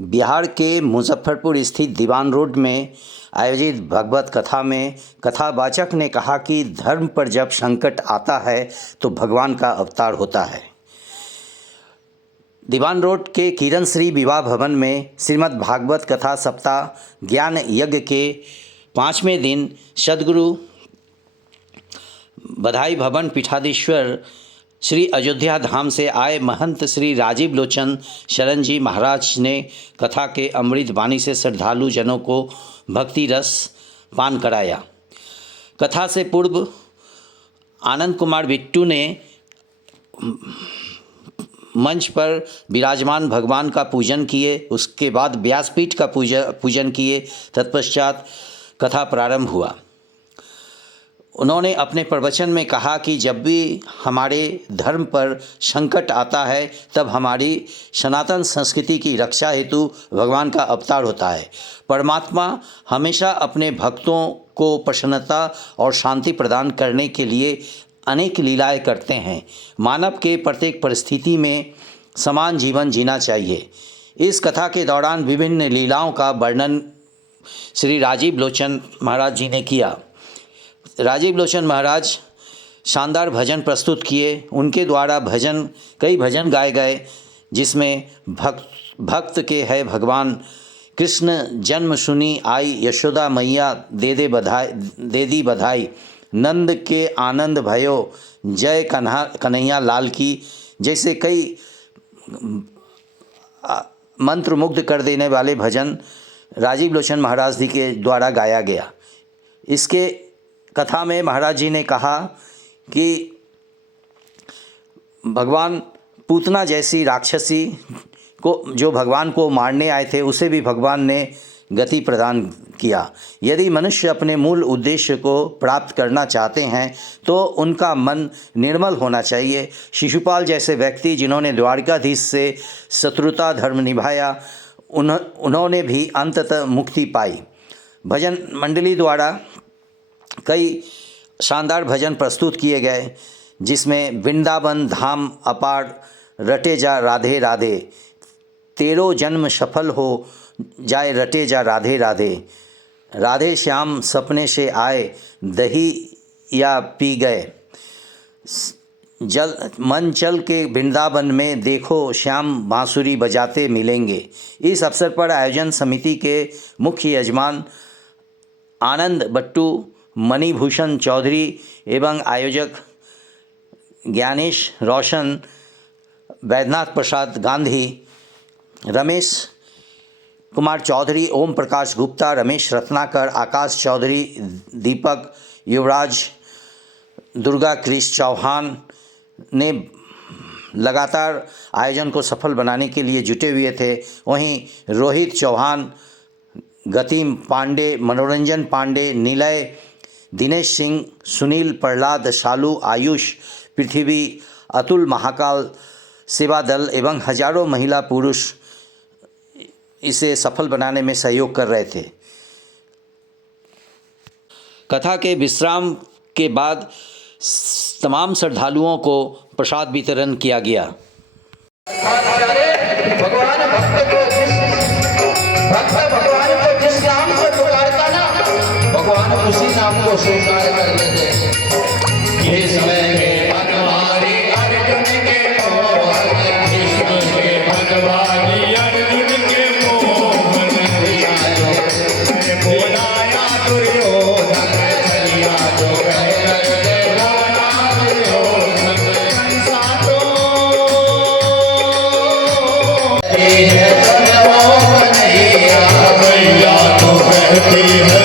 बिहार के मुजफ्फरपुर स्थित दीवान रोड में आयोजित भगवत कथा में कथावाचक ने कहा कि धर्म पर जब संकट आता है तो भगवान का अवतार होता है। दीवान रोड के किरण श्री विवाह भवन में श्रीमद् भागवत कथा सप्ताह ज्ञान यज्ञ के 5वें दिन सद्गुरु बधाई भवन पीठाधीश्वर श्री अयोध्या धाम से आए महंत श्री राजीव लोचन शरण जी महाराज ने कथा के अमृत वाणी से श्रद्धालु जनों को भक्ति रस पान कराया। कथा से पूर्व आनंद कुमार बिट्टू ने मंच पर विराजमान भगवान का पूजन किए, उसके बाद व्यासपीठ का पूजन किए। तत्पश्चात कथा प्रारंभ हुआ। उन्होंने अपने प्रवचन में कहा कि जब भी हमारे धर्म पर संकट आता है तब हमारी सनातन संस्कृति की रक्षा हेतु भगवान का अवतार होता है। परमात्मा हमेशा अपने भक्तों को प्रसन्नता और शांति प्रदान करने के लिए अनेक लीलाएं करते हैं। मानव के प्रत्येक परिस्थिति में समान जीवन जीना चाहिए। इस कथा के दौरान विभिन्न लीलाओं का वर्णन श्री राजीव लोचन महाराज जी ने किया। राजीव लोचन महाराज शानदार भजन प्रस्तुत किए। उनके द्वारा कई भजन गाए गए, जिसमें भक्त के है भगवान, कृष्ण जन्म सुनी आई, यशोदा मैया दे दी बधाई, नंद के आनंद भयो, जय कन्हैया लाल की, जैसे कई मंत्रमुग्ध कर देने वाले भजन राजीव लोचन महाराज जी के द्वारा गाया गया। इसके कथा में महाराज जी ने कहा कि भगवान पूतना जैसी राक्षसी को जो भगवान को मारने आए थे, उसे भी भगवान ने गति प्रदान किया। यदि मनुष्य अपने मूल उद्देश्य को प्राप्त करना चाहते हैं तो उनका मन निर्मल होना चाहिए। शिशुपाल जैसे व्यक्ति जिन्होंने द्वारकाधीश से शत्रुता धर्म निभाया, उन्होंने भी अंततः मुक्ति पाई। भजन मंडली द्वारा कई शानदार भजन प्रस्तुत किए गए, जिसमें वृंदावन धाम अपार रटे जा राधे राधे, तेरो जन्म सफल हो जाए रटे जा राधे राधे, राधे श्याम सपने से आए दही या पी गए, मन चल के वृंदावन में देखो श्याम बांसुरी बजाते मिलेंगे। इस अवसर पर आयोजन समिति के मुख्य यजमान आनंद बट्टू, मणिभूषण चौधरी एवं आयोजक ज्ञानेश रोशन, वैद्यनाथ प्रसाद गांधी, रमेश कुमार चौधरी, ओम प्रकाश गुप्ता, रमेश रत्नाकर, आकाश चौधरी, दीपक, युवराज, दुर्गा क्रिश चौहान ने लगातार आयोजन को सफल बनाने के लिए जुटे हुए थे। वहीं रोहित चौहान, गतिम पांडे, मनोरंजन पांडे, निलय, दिनेश सिंह, सुनील, प्रहलाद, शालू, आयुष, पृथ्वी, अतुल, महाकाल सेवा दल एवं हजारों महिला पुरुष इसे सफल बनाने में सहयोग कर रहे थे। कथा के विश्राम के बाद तमाम श्रद्धालुओं को प्रसाद वितरण किया गया। भगवान उसी नाम को स्वीकार कर लेते। ये समय में बनवारी अर्जुन के मोहन, कृष्ण के बनवारी अर्जुन के मोहन, बोलाया दुर्योधन चलिया जो बोला दुर्योधन सातो कन्हैया भैया तो कहती है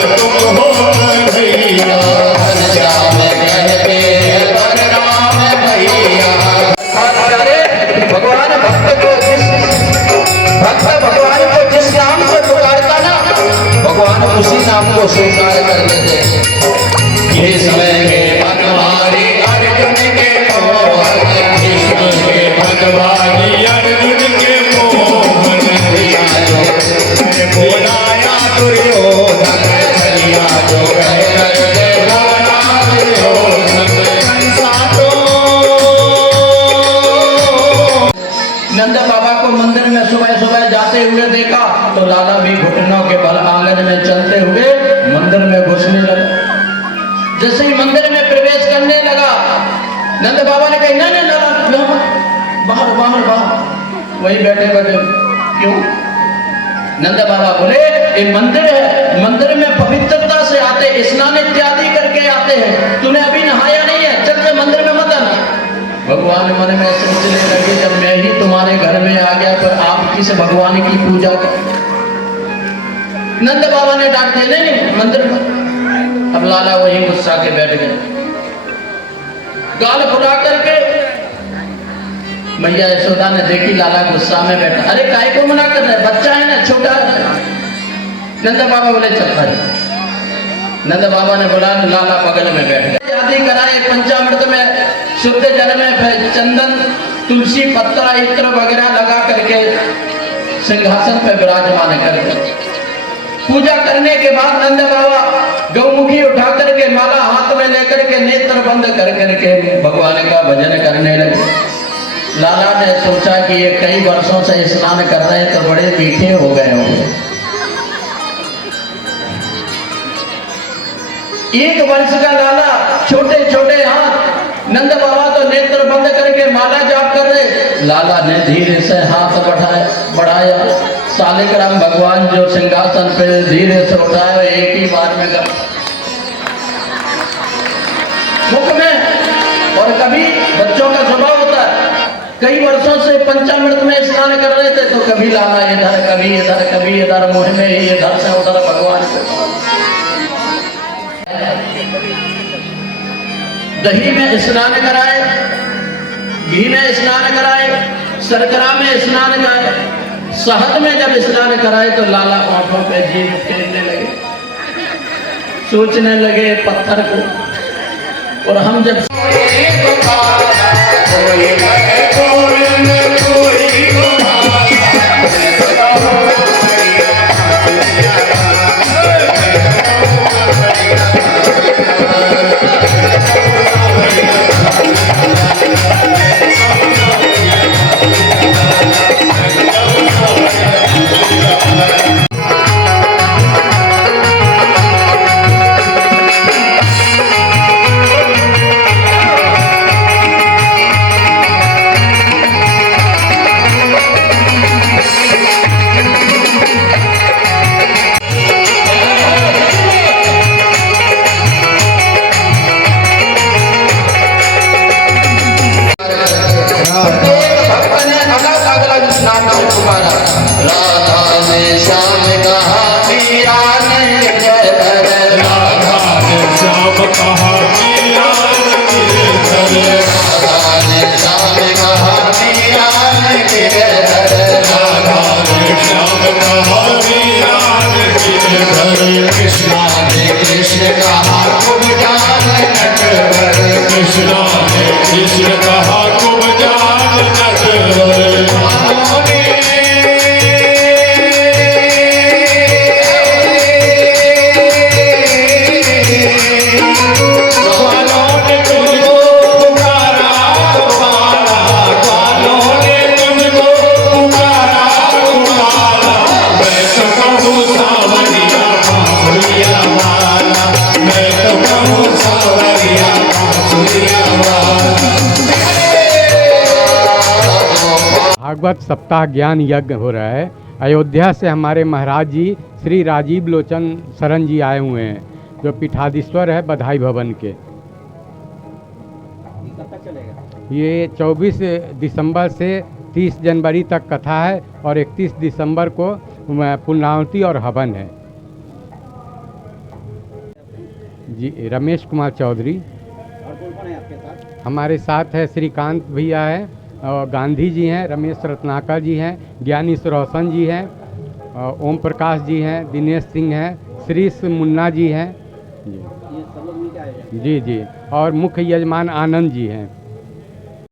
उसी नाम को स्वीकार कर लेते। ये समय में बनवारी अर्जुन के मोहन, कृष्ण के बनवारी अर्जुन के मोहन, बोलाया दुर्योधन चलिया जो बोला दुर्योधन सातो। नंद बाबा को मंदिर में सुबह सुबह जाते आते हुए देखा तो लाला भी घुटनों के बल आंगन में चलते हुए मंदिर में घुसने लगा। जैसे ही मंदिर में प्रवेश करने लगा, नंद बाबा ने कहा नहीं लाला बाहर बाहर बाहर, वही बैठे बैठे। क्यों? नंद बाबा बोले ये मंदिर है, मंदिर में पवित्रता से आते, स्नान इत्यादि करके आते हैं, तूने अभी नहाया नहीं है, चल से मंदिर में मत आना। भगवान मन में सोचने लगे जब मैं ही तुम्हारे घर में आ गया तो आप किस भगवान की पूजा कर। नंद बाबा ने डांट दिया नहीं मंदिर में। अब लाला वही गुस्सा के बैठ गए, गाल फुला करके। मैया यशोदा ने देखी लाला गुस्सा में बैठा, अरे काय को मना कर रहे, बच्चा है ना, छोटा है। नंद बाबा बोले चल भाई। नंद बाबा ने बोला लाला बगल में बैठ गए। शादी कराए पंचामृत में शुद्ध जल में चंदन तुलसी पत्ता इत्र वगैरह लगा करके सिंहासन पे विराजमान करके पूजा करने के बाद नंद बाबा गौमुखी उठा करके माला हाथ में लेकर के नेत्र बंद कर करके भगवान का भजन करने लगे। लाला ने सोचा कि ये कई वर्षों से स्नान कर रहे हैं तो बड़े मीठे हो गए होंगे। एक वर्ष का लाला, छोटे छोटे हाथ। नंद बाबा तो नेत्र बंद करके माला जाप कर रहे, लाला ने धीरे से हाथ बढ़ाया। शालिग्राम भगवान जो सिंहासन पे धीरे से उठाया, एक ही बार में कर मुख में। और कभी बच्चों का स्वभाव होता है, कई वर्षों से पंचामृत में स्नान कर रहे थे तो कभी लाला इधर कभी इधर कभी इधर, मुंह में ही इधर से उधर भगवान को। दही में स्नान कराए, घी में स्नान कराए, शर्करा में स्नान कराए, शहद में जब स्नान कराए तो लाला आंखों पे जीभ फेरने लगे, सोचने लगे पत्थर को। और हम जब भागवत सप्ताह ज्ञान यज्ञ हो रहा है। अयोध्या से हमारे महाराज जी श्री राजीव लोचन शरण जी आए हुए हैं, जो पीठाधीश्वर है बधाई भवन के। ये 24 दिसंबर से 30 जनवरी तक कथा है और 31 दिसंबर को पुण्याहुति और हवन है। जी रमेश कुमार चौधरी। और कौन है आपके साथ? हमारे साथ है श्रीकांत भैया है, और गांधी जी हैं, रमेश रत्नाकर जी हैं, ज्ञानी रोशन जी हैं, ओम प्रकाश जी हैं, दिनेश सिंह हैं, श्रीश मुन्ना जी हैं। जी ये सब लोग मिलके आए हैं। जी जी, और मुख्य यजमान आनंद जी हैं।